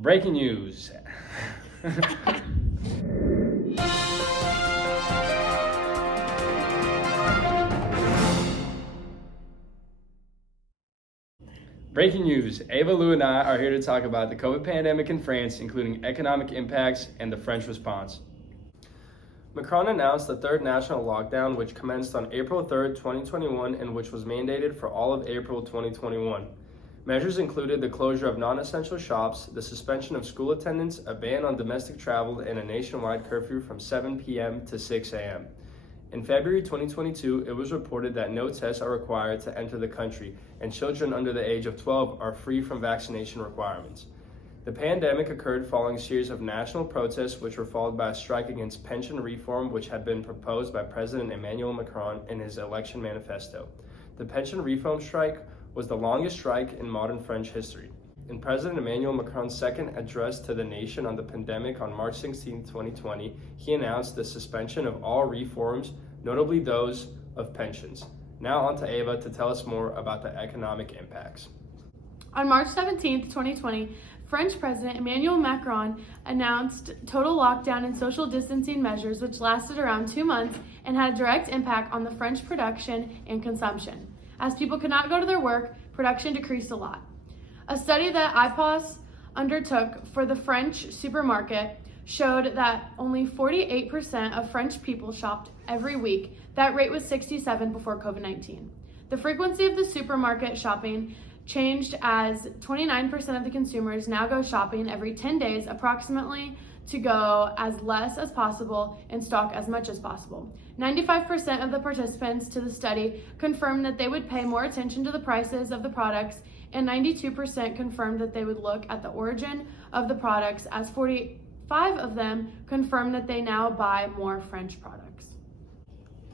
Breaking news. Breaking news. Ava, Lou, and I are here to talk about the COVID pandemic in France, including economic impacts and the French response. Macron announced the third national lockdown, which commenced on April 3rd, 2021, and which was mandated for all of April 2021. Measures included the closure of non-essential shops, the suspension of school attendance, a ban on domestic travel, and a nationwide curfew from 7 p.m. to 6 a.m. In February 2022, it was reported that no tests are required to enter the country, and children under the age of 12 are free from vaccination requirements. The pandemic occurred following a series of national protests, which were followed by a strike against pension reform, which had been proposed by President Emmanuel Macron in his election manifesto. The pension reform strike was the longest strike in modern French history. In President Emmanuel Macron's second address to the nation on the pandemic on March 16, 2020, he announced the suspension of all reforms, notably those of pensions. Now on to Ava to tell us more about the economic impacts. On March 17, 2020, French President Emmanuel Macron announced total lockdown and social distancing measures, which lasted around 2 months and had a direct impact on the French production and consumption. As people could not go to their work, production decreased a lot. A study that IPOS undertook for the French supermarket showed that only 48% of French people shopped every week. That rate was 67% before COVID-19. The frequency of the supermarket shopping changed as 29% of the consumers now go shopping every 10 days, approximately, to go as less as possible and stock as much as possible. 95% of the participants to the study confirmed that they would pay more attention to the prices of the products, and 92% confirmed that they would look at the origin of the products, as 45% of them confirmed that they now buy more French products.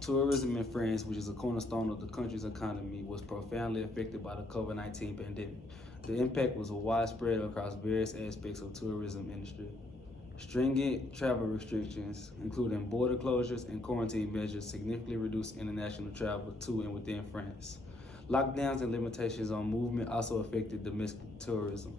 Tourism in France, which is a cornerstone of the country's economy, was profoundly affected by the COVID-19 pandemic. The impact was widespread across various aspects of the tourism industry. Stringent travel restrictions, including border closures and quarantine measures, significantly reduced international travel to and within France. Lockdowns and limitations on movement also affected domestic tourism.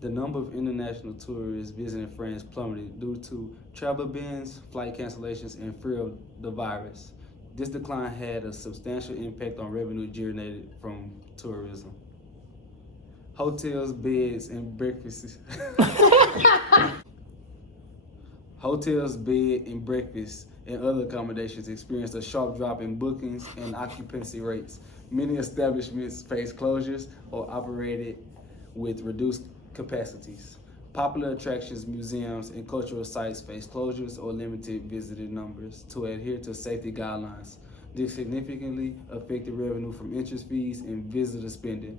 The number of international tourists visiting France plummeted due to travel bans, flight cancellations, and fear of the virus. This decline had a substantial impact on revenue generated from tourism. Hotels, beds, and breakfasts. Hotels, bed, and breakfast, and other accommodations experienced a sharp drop in bookings and occupancy rates. Many establishments faced closures or operated with reduced capacities. Popular attractions, museums, and cultural sites faced closures or limited visitor numbers to adhere to safety guidelines. This significantly affected revenue from entrance fees and visitor spending.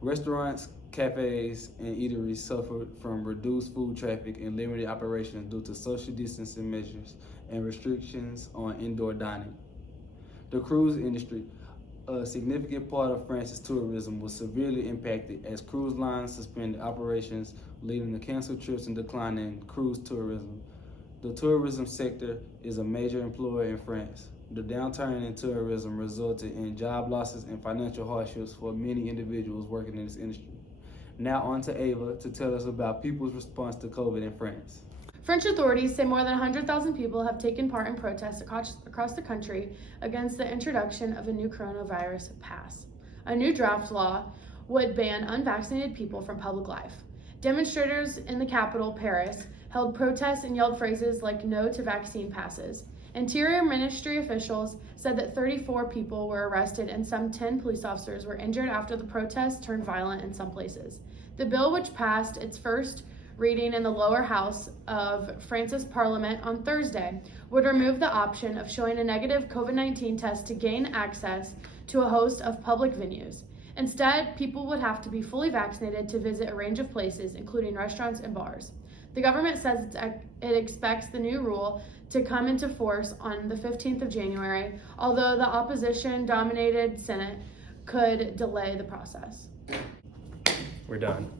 Restaurants, cafes, and eateries suffered from reduced food traffic and limited operations due to social distancing measures and restrictions on indoor dining. The cruise industry, a significant part of France's tourism, was severely impacted as cruise lines suspended operations, leading to canceled trips and declining cruise tourism. The tourism sector is a major employer in France. The downturn in tourism resulted in job losses and financial hardships for many individuals working in this industry. Now on to Ava to tell us about people's response to COVID in France. French authorities say more than 100,000 people have taken part in protests across the country against the introduction of a new coronavirus pass. A new draft law would ban unvaccinated people from public life. Demonstrators in the capital, Paris, held protests and yelled phrases like "no to vaccine passes." Interior Ministry officials said that 34 people were arrested and some 10 police officers were injured after the protests turned violent in some places. The bill, which passed its first reading in the lower house of France's parliament on Thursday, would remove the option of showing a negative COVID-19 test to gain access to a host of public venues. Instead, people would have to be fully vaccinated to visit a range of places, including restaurants and bars. The government says it expects the new rule to come into force on the 15th of January, although the opposition-dominated Senate could delay the process. We're done.